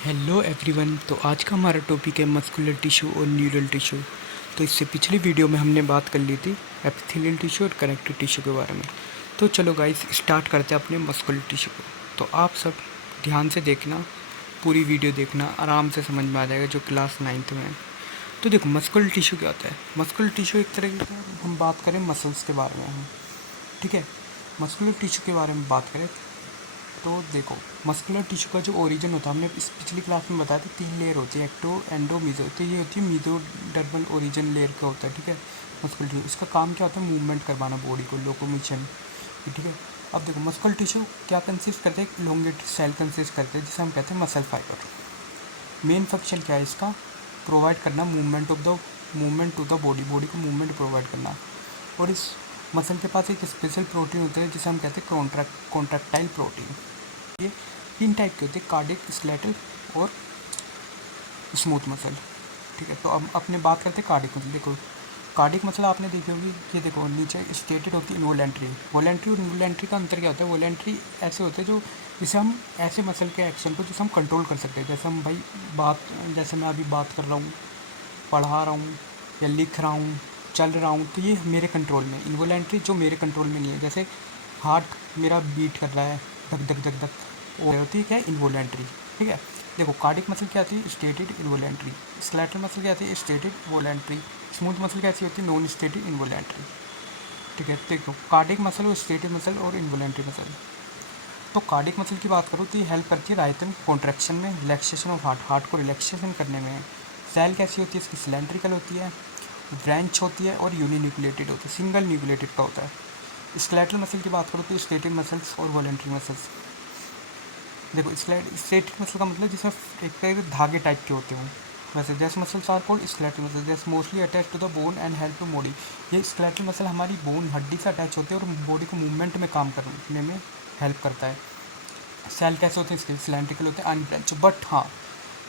Hello everyone. तो आज का हमारा टॉपिक है मस्कुलर टिश्यू और न्यूरल टिश्यू। तो इससे पिछली वीडियो में हमने बात कर ली थी एपिथेलियल टिश्यू और कनेक्टिव टिश्यू के बारे में। तो चलो गाइस स्टार्ट करते हैं अपने मस्कुलर टिश्यू को। तो आप सब ध्यान से देखना, पूरी वीडियो देखना, आराम से समझ में आ जाएगा जो क्लास 9th में है। तो देखो मस्कुलर टिश्यू क्या होता है। मस्कुलर टिश्यू एक तरह की, हम बात करें मसल्स के बारे में हम, ठीक है। मस्कुलर टिश्यू के बारे में बात करें तो देखो मस्कुलर टिश्यू का जो ओरिजिन होता है, हमने इस पिछली क्लास में बताया था 3 लेयर होती है, एक्टो एंडो मीजो। तो ये होती है मीजोडर्मल ओरिजिन लेयर का होता है, ठीक है। मस्कुलर टिश्यू इसका काम क्या होता है, मूवमेंट करवाना बॉडी को, लोकोमोशन, ठीक है। अब देखो मस्कुलर टिश्यू क्या कंसिस्ट करते हैं, एक इलोंगेटेड सेल कंसिस्ट करते हैं जिसे हम कहते हैं मसल फाइबर। मेन फंक्शन क्या है इसका, प्रोवाइड करना movement to the body, body को मूवमेंट प्रोवाइड करना। और इस मसल के पास एक स्पेशल प्रोटीन होता है जिसे हम कहते हैं कॉन्ट्रैक्टाइल प्रोटीन। ये 3 टाइप के होते हैं, कार्डिक, स्केलेटल और स्मूथ मसल, ठीक है। तो अब अपने बात करते हैं कार्डिक मसल। देखो कार्डिक मसल आपने देखी होगी, ये देखो नीचे स्टेटेड होती है इनवोलेंट्री। वोलेंट्री और इनवोलेंट्री का अंतर क्या होता है, वोलेंट्री ऐसे होते हैं जो जिसे हम ऐसे मसल के एक्शन को जिसे हम कंट्रोल कर सकते हैं, जैसे हम भाई जैसे मैं अभी बात कर रहा हूँ, पढ़ा रहा हूँ या लिख रहा हूँ, चल रहा हूँ, तो ये मेरे कंट्रोल में। इनवोलेंट्री जो मेरे कंट्रोल में नहीं है, जैसे हार्ट मेरा बीट कर रहा है, धक धक धक धक, वो होती है क्या, इनवोलेंट्री, ठीक है। देखो कार्डिक मसल क्या आती है, स्टेटेड इनवोलेंट्री। स्केलेटल मसल क्या आती है, स्टेटेड वोलेंट्री। स्मूथ मसल कैसी होती है, नॉन स्टेटेड इनवोलेंट्री, ठीक है। देखो कार्डिक मसल और स्टेटेड मसल और इनवोलेंट्री मसल। तो कार्डिक मसल की बात करूँ तो ये हेल्प करती है राइथम कॉन्ट्रैक्शन में, रिलैक्सेशन ऑफ हार्ट को रिलैक्सेशन करने में। सेल कैसी होती है इसकी, सिलेंड्रिकल होती है, ब्रांच होती है और यूनिन्यूक्लिएटेड होती है, सिंगल न्यूक्लिएटेड का होता है। स्केलेटल मसल की बात करूँ तो स्टेटेड मसल्स और वॉलेंट्री मसल्स। देखो स्टेटिक मसल का मतलब जिसमें एक तरह के धागे टाइप के होते हों, वैसे this muscles are called skeletal muscle, this mostly attach to the bone and help to body. ये स्केलेटल मसल हमारी बोन हड्डी से अटैच होते हैं और बॉडी को मूवमेंट में काम करने में हेल्प करता है। सेल कैसे होते हैं इसके, सिलेंड्रिकल होते हैं, अनब्रांच। बट हाँ,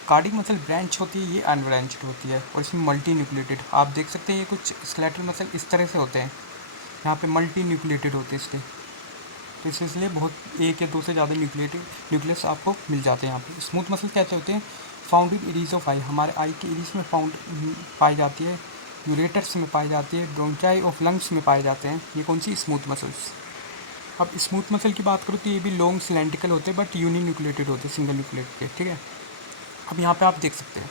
कार्डिक मसल ब्रांच होती है, ये अनब्रांच्ड होती है और इसमें मल्टी न्यूक्लिएटेड। आप देख सकते हैं ये कुछ स्केलेटल मसल इस तरह से होते हैं, यहाँ पे मल्टी न्यूक्लिएटेड होते हैं इसके। तो इसलिए बहुत एक या दो से ज़्यादा न्यूक्लियस आपको मिल जाते हैं यहाँ पे। स्मूथ मसल कैसे होते हैं, फाउंड इन इरीज ऑफ आई, हमारे आई के इरीज में पाई जाती है, यूरेटर्स में पाई जाती है, ब्रोंकाई ऑफ लंग्स में पाए जाते हैं। ये कौन सी, स्मूथ मसल्स। अब स्मूथ मसल की बात करूँ तो ये भी लॉन्ग सिलेंड्रिकल होते हैं बट यूनिन्यूक्लिएटेड होते हैं, सिंगल न्यूक्लिएटेड, ठीक है। अब यहाँ पे आप देख सकते हैं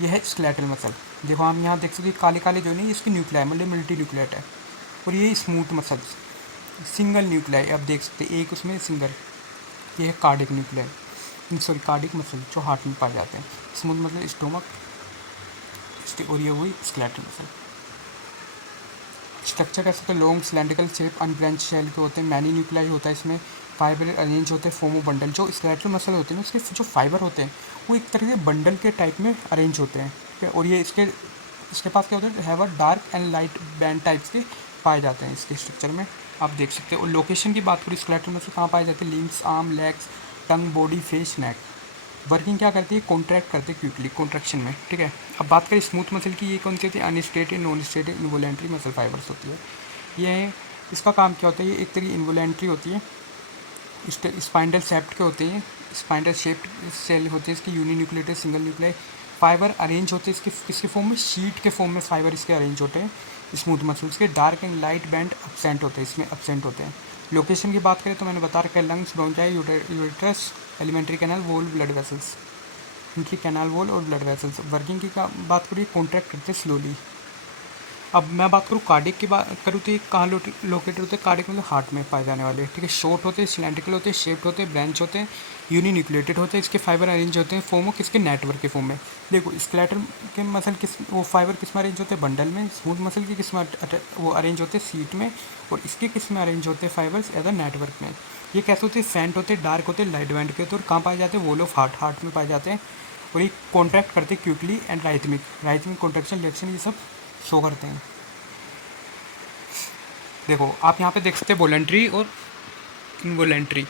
ये है स्केलेटल मसल। देखो हम यहाँ देख सकते हैं काले काले जो नहीं, इसकी न्यूक्लियाई मतलब मल्टी न्यूक्लिएट है। और ये स्मूथ मसल्स सिंगल न्यूक्लियाई, आप देख सकते हैं एक उसमें सिंगल, ये है cardiac nuclei, sorry cardiac muscle जो हार्ट में पाए जाते हैं। स्मूथ मतलब स्टोमक, और ये हुई स्केलेटल मसल। स्ट्रक्चर कैसे, तो long cylindrical shape, unbranch cell के होते हैं, मैनी न्यूक्लियाई होता है इसमें, फाइबर अरेंज होते हैं, फोमो बंडल। जो स्केलेटल मसल होते हैं उसके जो फाइबर होते हैं वो एक तरह से बंडल के टाइप में अरेंज होते हैं, ठीक है। और ये इसके पास क्या होता है, have a dark and light band types के पाए जाते हैं इसके स्ट्रक्चर में, आप देख सकते हैं। और लोकेशन की बात करूँ स्केलेटल मसल कहाँ पाए जाते हैं, लिम्स, आर्म, लेग्स, टंग, बॉडी, फेस, नेक। वर्किंग क्या करती है, कॉन्ट्रैक्ट करते हैं क्विकली कॉन्ट्रैक्शन में, ठीक है। अब बात करें स्मूथ मसल की, ये कौन सी होती है, unstriated, non striated, involuntary muscle fibres होती है। ये इसका काम क्या होता है, ये एक तरह की इनवोलेंट्री होती है, स्पाइंडल शेप्ड के होते हैं, स्पाइंडल शेप्ड सेल होते हैं इसके, uninucleated, single nuclei. Fibre arrange होते हैं इसके फॉर्म में, शीट के फॉर्म में फाइबर इसके अरेंज होते हैं स्मूथ मसल्स के। Dark and light band absent होते हैं इसमें, अपसेंट होते हैं। लोकेशन की बात करें तो मैंने बता रखा है, lungs, bronchi, ureters, alimentary canal wall, blood vessels, इनकी कैनाल वॉल और ब्लड वेसल्स। वर्किंग की बात करिए, कॉन्ट्रैक्ट करते हैं स्लोली। अब मैं बात करूँ कार्डिक की बात करूँ तो ये कहाँ लोकेटेड होते हैं, कार्डिक मतलब हार्ट में पाए जाने वाले, ठीक है। शॉर्ट होते हैं, सिलेंड्रिकल होते हैं, शेप्ड होते हैं, ब्रांच होते हैं, यूनिन्यूक्लिएटेड होते हैं। इसके फाइबर अरेंज होते हैं फॉर्म किसके, नेटवर्क के फॉर्म में। देखो स्केलेटल के मसल वो फाइबर किस में अरेंज होते हैं, बंडल में। स्मूथ मसल की किस में वो अरेंज होते हैं, सीट में। और इसके किस में अरेंज होते हैं, फाइबर्स एज अ नेटवर्क में। ये कैसे होते हैं, फेंट होते हैं, डार्क होते हैं, लाइट बैंड के होते हैं। और कहाँ पाए जाते हैं, वॉल ऑफ हार्ट में पाए जाते हैं। और ये कॉन्ट्रैक्ट करते हैं क्विकली एंड राइथमिक कॉन्ट्रैक्शन, रिएक्शन, ये सब शो करते हैं। देखो आप यहाँ पे देख सकते हैं वॉलेंट्री और इनवॉलेंट्री।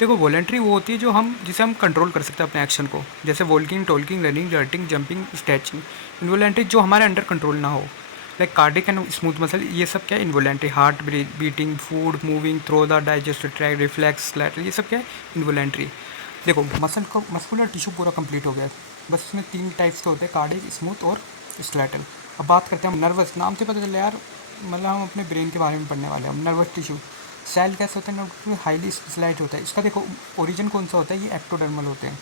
देखो वॉलेंट्री वो होती है जो जिसे हम कंट्रोल कर सकते हैं अपने एक्शन को, जैसे walking, talking, running, jerking, jumping, stretching. Involuntary जो हमारे अंडर कंट्रोल ना हो, like cardiac and smooth muscle, ये सब क्या है, involuntary. Heart beating, food moving through the digestive tract, reflex, skeletal, ये सब क्या है, इनवॉलेंट्री। देखो मस्कुलर टिश्यू पूरा कंप्लीट हो गया है। बस इसमें 3 टाइप्स के होते हैं, कार्डिक, स्मूथ और स्केलेटल। अब बात करते हैं हम नर्वस। नाम से पता चला यार, मतलब हम अपने ब्रेन के बारे में पढ़ने वाले हैं। हम नर्वस टिश्यू सेल कैसे होते हैं, नर्वस टिश्यू हाईली स्पेशलाइज होता है। इसका देखो ओरिजिन कौन सा होता है, ये एक्टोडर्मल होते हैं,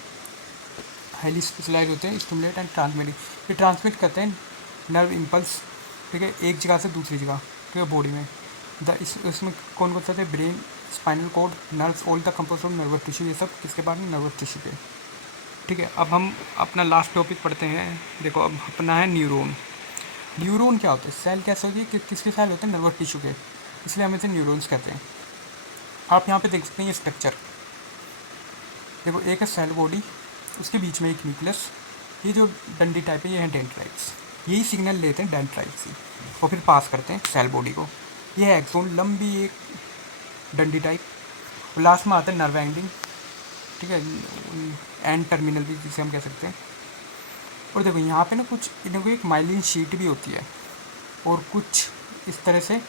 हाईली स्पेशलाइज होते हैं, स्टिमुलेट एंड ट्रांसमिट। ये ट्रांसमिट करते हैं नर्व इम्पल्स, ठीक है, एक जगह से दूसरी जगह, ठीक है, बॉडी में। इसमें कौन कौन सा होता है, brain, spinal cord, nerves, all the compose of nervous tissue. ये सब किसके बारे में, नर्वस टिश्यू के, ठीक है। अब हम अपना लास्ट टॉपिक पढ़ते हैं। देखो अब अपना है न्यूरॉन। न्यूरॉन क्या होता है, सेल कैसे होती है, किसके सेल होते हैं, नर्वस टिश्यू के, इसलिए हम इसे न्यूरॉन्स कहते हैं। आप यहाँ पे देख सकते हैं ये स्ट्रक्चर। देखो एक है सेल बॉडी, उसके बीच में एक न्यूक्लियस, ये जो डंडी टाइप है ये है डेंड्राइट्स। यही सिग्नल लेते हैं डेंड्राइट्स से और फिर पास करते हैं सेल बॉडी को। ये है एक्सोन, लंबी एक डंडी टाइप। और लास्ट में आता है नर्व एंडिंग, ठीक है, एंड टर्मिनल भी जिसे हम कह सकते हैं। और देखो यहाँ पे ना कुछ इनको एक माइलिन शीट भी होती है, और कुछ इस तरह से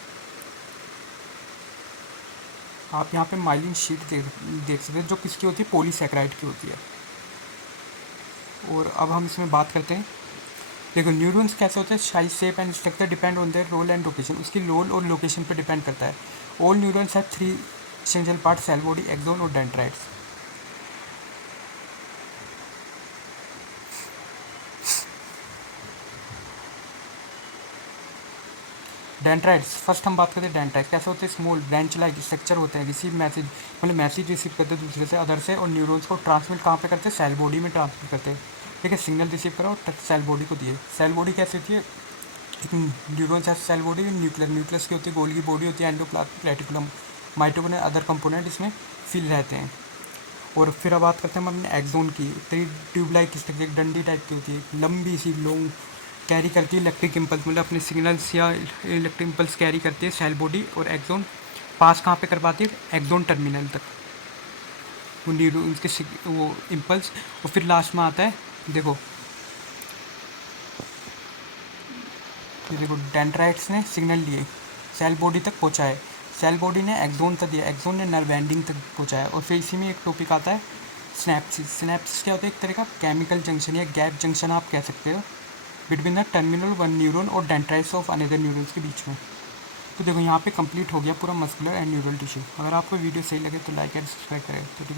आप यहाँ पे माइलिन शीट देख सकते हैं, जो किसकी होती है, पॉलीसैकेराइड की होती है। और अब हम इसमें बात करते हैं। देखो न्यूरॉन्स कैसे होते हैं, size, shape and structure depend on their role and location. उसकी रोल और लोकेशन पर डिपेंड करता है। All neurons have 3 essential part, cell body, axon और डेंड्राइट्स। डेंड्राइट्स, फर्स्ट हम बात करते हैं डेंड्राइट्स कैसे होते हैं, स्मॉल ब्रांच लाइक स्ट्रक्चर होते हैं, रिसीव मैसेज, मतलब मैसेज रिसीव करते हैं दूसरे से, अदर से, और न्यूरॉन्स को ट्रांसमिट कहाँ पे करते हैं, सेल बॉडी में ट्रांसमिट करते हैं, ठीक है। सिग्नल रिसीव करो और सेल बॉडी को दिए। सेल बॉडी कैसे होती है, एक न्यूरॉन्स है सेल बॉडी, न्यूक्लियस की होती है, गोल्गी बॉडी होती है, endoplasmic reticulum, mitochondria, other component इसमें फिल रहते हैं। और फिर अब बात करते हैं हम अपने एक्सोन की। ट्यूब लाइक स्ट्रक्चर, एक डंडी टाइप की होती है, लंबी सी, लॉन्ग, कैरी करती है इलेक्ट्रिक इम्पल्स, मतलब अपने सिग्नल्स या इलेक्ट्रिक इम्पल्स कैरी करती है सेल बॉडी। और एक्सोन पास कहाँ पे करवाती है, एक्सोन टर्मिनल तक, वो उनके वो इम्पल्स। और फिर लास्ट में आता है, देखो ये देखो डेंड्राइट्स ने सिग्नल लिए, सेल बॉडी तक पहुँचाए, सेल बॉडी ने एक्सोन तक दिया, एक्सोन ने नर्व एंडिंग तक पहुँचाया। और फिर इसी में एक टॉपिक आता है स्नैप्सिस। स्नैप्सिस क्या होता है, एक तरह का केमिकल जंक्शन या गैप जंक्शन आप कह सकते हो, between the terminal one neuron और डेंड्राइट्स ऑफ अनदर न्यूरॉन्स के बीच में। तो देखो यहाँ पे कंप्लीट हो गया पूरा मस्कुलर एंड न्यूरल टिश्यू। अगर आपको वीडियो सही लगे तो लाइक एंड सब्सक्राइब करें। तो ठीक है।